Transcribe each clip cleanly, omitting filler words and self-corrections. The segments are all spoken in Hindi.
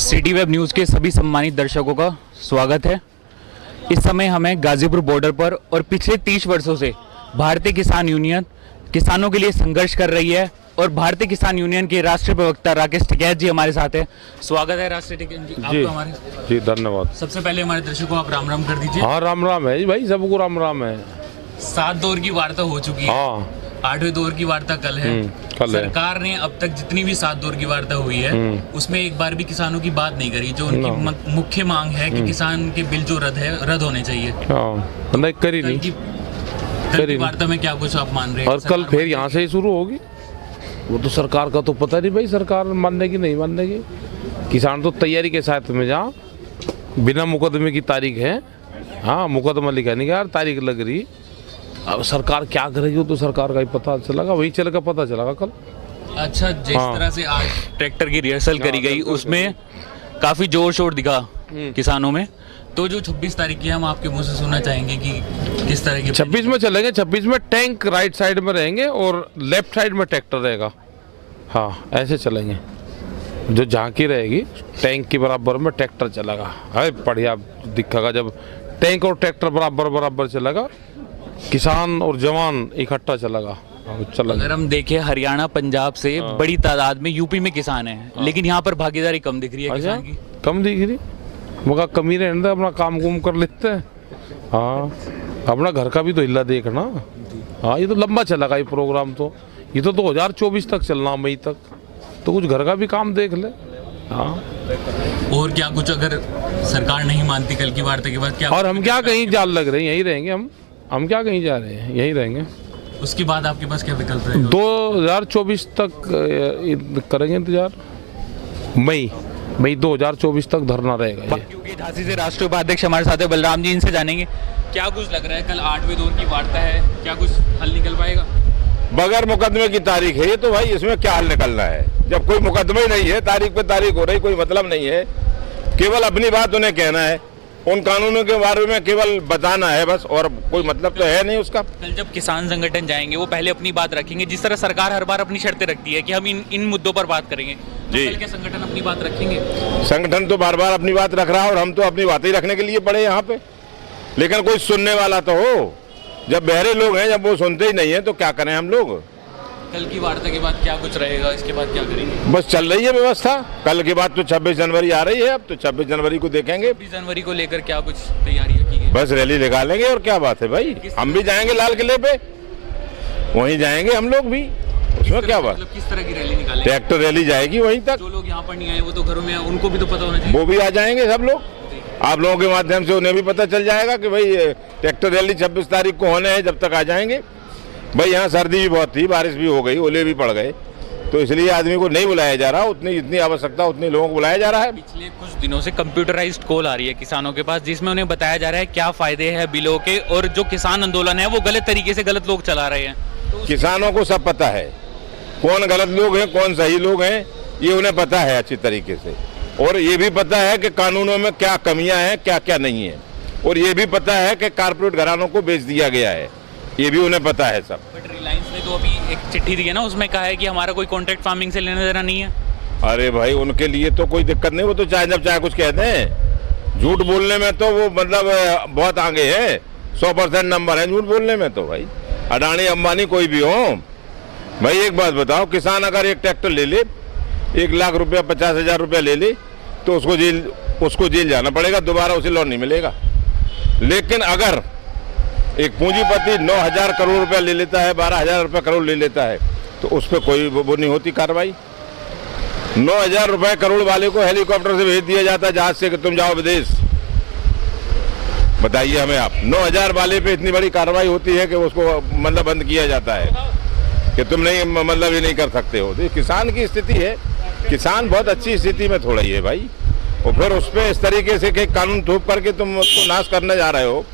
सिटी वेब न्यूज़ के सभी सम्मानित दर्शकों का स्वागत है। इस समय हमें गाजीपुर बॉर्डर पर और पिछले 30 वर्षों से भारतीय किसान यूनियन किसानों के लिए संघर्ष कर रही है और भारतीय किसान यूनियन के राष्ट्रीय प्रवक्ता राकेश टिकैत जी हमारे साथ है। स्वागत है राष्ट्रीय टिकैत जी आपको हमारे। जी धन्यवाद। सबसे पहले हमारे दर्शकों को आप राम राम कर दीजिए। हाँ राम राम है जी भाई, सबको राम राम है। 7 दौर की वार्ता हो चुकी है। हाँ 8वें दौर की वार्ता कल है। कल है। सरकार ने अब तक जितनी भी 7 दौर की वार्ता हुई है उसमें एक बार भी किसानों की बात नहीं करी। जो उनकी मुख्य मांग है कि किसान के बिल जो रद्द होने चाहिए। हाँ नहीं करी नहीं। कल की वार्ता में क्या कुछ आप मान रहे हैं? और कल फिर यहाँ से ही शुरू होगी। वो तो सरकार का तो पता नहीं भाई, सरकार मानने की नहीं मानने की। किसान तो तैयारी के साथ में जा, बिना मुकदमे की तारीख है। हाँ मुकदमा लिखा नहीं यार, तारीख लग रही। अब सरकार क्या करेगी वो तो सरकार का ही पता चलेगा, वही चलेगा पता चलेगा कल। अच्छा, जिस तरह से आज ट्रैक्टर की रिहर्सल करी गई उसमें काफी जोर शोर दिखा किसानों में, तो जो 26 तारीख की हम आपके मुंह से सुनना चाहेंगे कि किस तरह की 26 में चलेंगे। 26 में टैंक राइट साइड में रहेंगे और लेफ्ट साइड में ट्रैक्टर रहेगा। हाँ ऐसे चलेंगे, जो झांकी रहेगी टैंक के बराबर में ट्रैक्टर चलेगा। है बढ़िया दिखेगा जब टैंक और ट्रैक्टर बराबर बराबर चलेगा, किसान और जवान इकट्ठा चलेगा। अगर हम देखें हरियाणा पंजाब से बड़ी तादाद में यूपी में किसान हैं, लेकिन यहाँ पर भागीदारी कम दिख रही है किसान की। कम दिख रही, मगर कमी रहने दे, अपना काम कुम कर लेते हैं। हाँ अपना घर का भी तो हिला देखना। हाँ ये तो लंबा चलेगा ये प्रोग्राम, तो ये तो 2024 तक चलना, मई तक, तो कुछ घर का भी काम देख ले। हाँ और क्या कुछ अगर सरकार नहीं मानती कल की वार्ता के बाद क्या? और हम क्या कहीं जाल लग रहे हैं, यहीं रहेंगे हम क्या कहीं जा रहे हैं, यहीं रहेंगे। उसके बाद आपके पास क्या विकल्प रहेगा? 2024 तक करेंगे इंतजार। मई 2024 तक धरना रहेगा ये। क्योंकि झांसी से राष्ट्रीय उपाध्यक्ष हमारे साथ है बलराम जी, इनसे जानेंगे क्या कुछ लग रहा है। कल 8वें दौर की वार्ता है, क्या कुछ हल निकल पाएगा? बगैर मुकदमे की तारीख है ये, तो भाई इसमें क्या हल निकलना है? जब कोई मुकदमा ही नहीं है, तारीख पे तारीख हो रही, कोई मतलब नहीं है। केवल अपनी बात उन्हें कहना है, उन कानूनों के बारे में केवल बताना है बस, और कोई मतलब तो है नहीं उसका। कल जब किसान संगठन जाएंगे वो पहले अपनी बात रखेंगे, जिस तरह सरकार हर बार अपनी शर्तें रखती है कि हम इन मुद्दों पर बात करेंगे, तो जी। कल क्या संगठन अपनी बात रखेंगे? संगठन तो बार बार अपनी बात रख रहा है और हम तो अपनी बातें ही रखने के लिए पड़े यहाँ पे, लेकिन कोई सुनने वाला तो हो। जब बहरे लोग हैं, जब वो सुनते ही नहीं है तो क्या करें हम लोग? कल की वार्ता के बाद क्या कुछ रहेगा, इसके बाद क्या करेंगे? बस चल रही है व्यवस्था। कल के बाद तो 26 जनवरी आ रही है, अब तो 26 जनवरी को देखेंगे। 26 जनवरी को लेकर क्या कुछ तैयारियां की गई? बस रैली निकालेंगे और क्या बात है भाई, हम भी जाएंगे लाल किले पे, वहीं जाएंगे हम लोग भी, उसमें क्या बात। मतलब किस तरह की रैली निकालेंगे? ट्रैक्टर रैली जाएगी वहीं तक। जो लोग यहाँ पर नहीं आए वो तो घरों में, उनको भी तो पता होना चाहिए। वो भी आ जाएंगे सब लोग, आप लोगों के माध्यम से उन्हें भी पता चल जाएगा कि भाई ट्रैक्टर रैली 26 तारीख को होने हैं। जब तक आ जाएंगे भाई, यहाँ सर्दी भी बहुत थी, बारिश भी हो गई, ओले भी पड़ गए, तो इसलिए आदमी को नहीं बुलाया जा रहा। उतनी जितनी आवश्यकता उतने लोगों को बुलाया जा रहा है। पिछले कुछ दिनों से कंप्यूटराइज्ड कॉल आ रही है किसानों के पास, जिसमें उन्हें बताया जा रहा है क्या फायदे हैं बिलों के, और जो किसान आंदोलन है वो गलत तरीके से गलत लोग चला रहे हैं। तो किसानों को सब पता है, कौन गलत लोग हैं कौन सही लोग हैं, ये उन्हें पता है अच्छी तरीके से। और ये भी पता है कि कानूनों में क्या कमियां हैं क्या क्या नहीं है, और ये भी पता है कि कारपोरेट घरानों को बेच दिया गया है, ये भी उन्हें पता है सब। बट रिलायंस ने तो अभी एक चिट्ठी दी है ना, उसमें कहा है कि हमारा कोई कॉन्ट्रैक्ट फार्मिंग से लेना देना नहीं है। अरे भाई उनके लिए तो कोई दिक्कत नहीं, वो तो चाहे जब चाहे कुछ कहते हैं। झूठ बोलने में तो वो मतलब बहुत आगे है, 100% नंबर है झूठ बोलने में तो। भाई अडानी अंबानी कोई भी हो भाई, एक बात बताओ, किसान अगर एक ट्रैक्टर ले ले, 1 लाख रुपया 50,000 रुपया ले ले, तो उसको जेल जाना पड़ेगा, दोबारा उसे लोन नहीं मिलेगा। लेकिन अगर एक पूंजीपति 9,000 करोड़ रुपया ले लेता है, 12,000 रुपया करोड़ ले लेता है, तो उस पर कोई वो नहीं होती कार्रवाई। 9,000 रुपए करोड़ वाले को हेलीकॉप्टर से भेज दिया जाता है जहाज से कि तुम जाओ विदेश। बताइए हमें आप, 9,000 वाले पे इतनी बड़ी कार्रवाई होती है कि उसको मतलब बंद किया जाता है कि तुम नहीं मतलब ये नहीं कर सकते हो। तो किसान की स्थिति है, किसान बहुत अच्छी स्थिति में थोड़ा ही है भाई, और फिर उस पर इस तरीके से कि कानून थोप करके तुम उसको नाश करने जा रहे हो,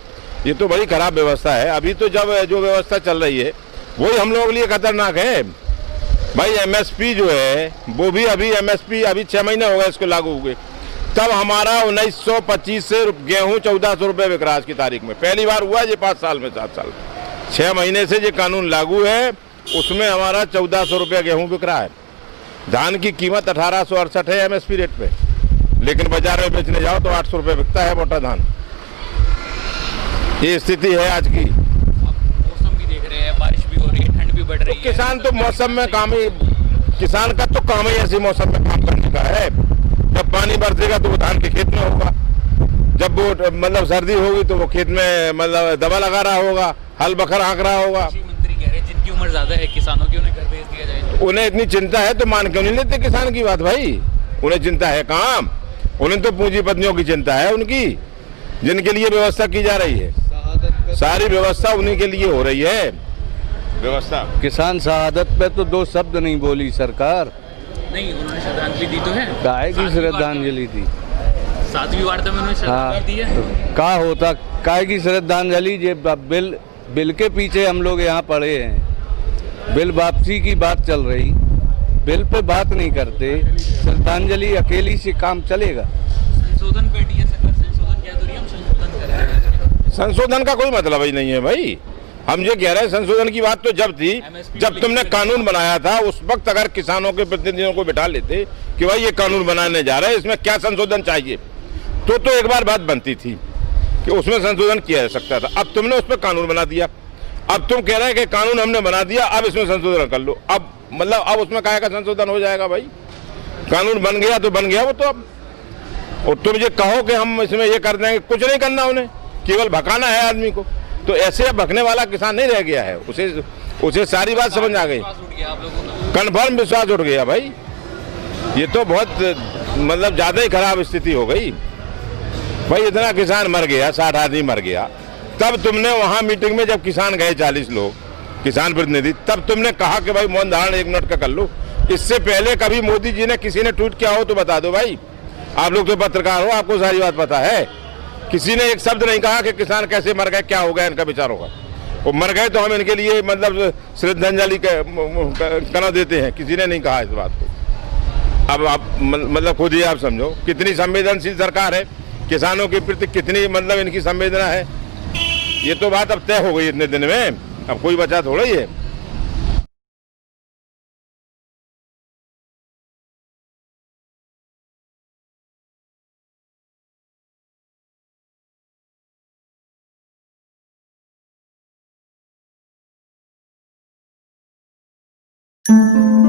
ये तो बड़ी खराब व्यवस्था है। अभी तो जब जो व्यवस्था चल रही है वही हम लोगों के लिए खतरनाक है भाई। एमएसपी जो है वो भी अभी एमएसपी अभी 6 महीने हो गए इसको लागू हुए, तब हमारा 1925 से गेहूं 1400 रुपये बिक रहा है आज की तारीख में। पहली बार हुआ ये 5 साल में, 7 साल 6 महीने से ये कानून लागू है, उसमें हमारा 1400 रुपया गेहूं बिक रहा है। धान की कीमत 1868 है एमएसपी रेट पे, लेकिन बाजार में बेचने जाओ तो 800 रुपये बिकता है मोटा धान। ये स्थिति है आज की। मौसम भी देख रहे हैं, बारिश भी हो रही है, ठंड भी बढ़ रही है। किसान तो मौसम में काम ही, किसान का तो काम ही ऐसी मौसम में काम करने का है। जब पानी बरसेगा तो वो धान के खेत में होगा, जब वो मतलब सर्दी होगी तो वो खेत में मतलब दवा लगा रहा होगा, हल बखर हाँक रहा होगा। कृषि मंत्री कह रहे हैं जिनकी उम्र ज्यादा है किसानों की, उन्हें घर भेज दिया जाए। उन्हें इतनी चिंता है तो मान क्यों नहीं लेते किसान की बात भाई? उन्हें चिंता है काम, उन्हें तो पूंजीपतियों की चिंता है उनकी, जिनके लिए व्यवस्था की जा रही है। सारी व्यवस्था उन्हीं के लिए हो रही है व्यवस्था। किसान शहादत पे तो दो शब्द नहीं बोली सरकार। नहीं, उन्होंने श्रद्धांजलि दी तो है। काहे की श्रद्धांजलि दी? 7वीं वार्ता में उन्होंने श्रद्धांजलि दी है। का होता काहे की श्रद्धांजलि? ये बिल के पीछे हम लोग यहाँ पड़े हैं, बिल वापसी की बात चल रही, बिल पे बात नहीं करते, श्रद्धांजलि अकेली से काम चलेगा? संशोधन पे डी सरकार संशोधन क्या तो रही है, हम संशोधन कर रहे हैं। संशोधन का कोई मतलब ही नहीं है भाई। हम ये कह रहे हैं संशोधन की बात तो जब थी जब तुमने कानून बनाया था, उस वक्त अगर किसानों के प्रतिनिधियों को बिठा लेते कि भाई ये कानून बनाने जा रहे हैं, इसमें क्या संशोधन चाहिए, तो एक बार बात बनती थी कि उसमें संशोधन किया जा सकता था। अब तुमने उस पर कानून बना दिया, अब तुम कह रहे हैं कि कानून हमने बना दिया, अब इसमें संशोधन कर लो। अब मतलब अब उसमें काहे का संशोधन हो जाएगा भाई? कानून बन गया तो बन गया वो तो। अब और तुम ये कहो कि हम इसमें ये कर देंगे, कुछ नहीं करना, उन्हें केवल भगाना है आदमी को। तो ऐसे भगने वाला किसान नहीं रह गया है, उसे सारी बात समझ आ गई, कन्फर्म विश्वास उठ गया भाई। ये तो बहुत मतलब ज्यादा ही खराब स्थिति हो गई भाई। इतना किसान मर गया, 60 आदमी मर गया, तब तुमने वहां मीटिंग में जब किसान गए 40 लोग किसान प्रतिनिधि, तब तुमने कहा कि भाई मौन धारण 1 मिनट का कर लो। इससे पहले कभी मोदी जी ने किसी ने ट्वीट किया हो तो बता दो भाई, आप लोग तो पत्रकार हो, आपको सारी बात पता है। किसी ने एक शब्द नहीं कहा कि किसान कैसे मर गए, क्या हो गया इनका विचार होगा। वो मर गए तो हम इनके लिए मतलब श्रद्धांजलि करना देते हैं, किसी ने नहीं कहा इस बात को। अब आप मतलब खुद ही आप समझो कितनी संवेदनशील सरकार है, किसानों के प्रति कितनी मतलब इनकी संवेदना है। ये तो बात अब तय हो गई इतने दिन में, अब कोई बचा थोड़ा ही है। Thank you.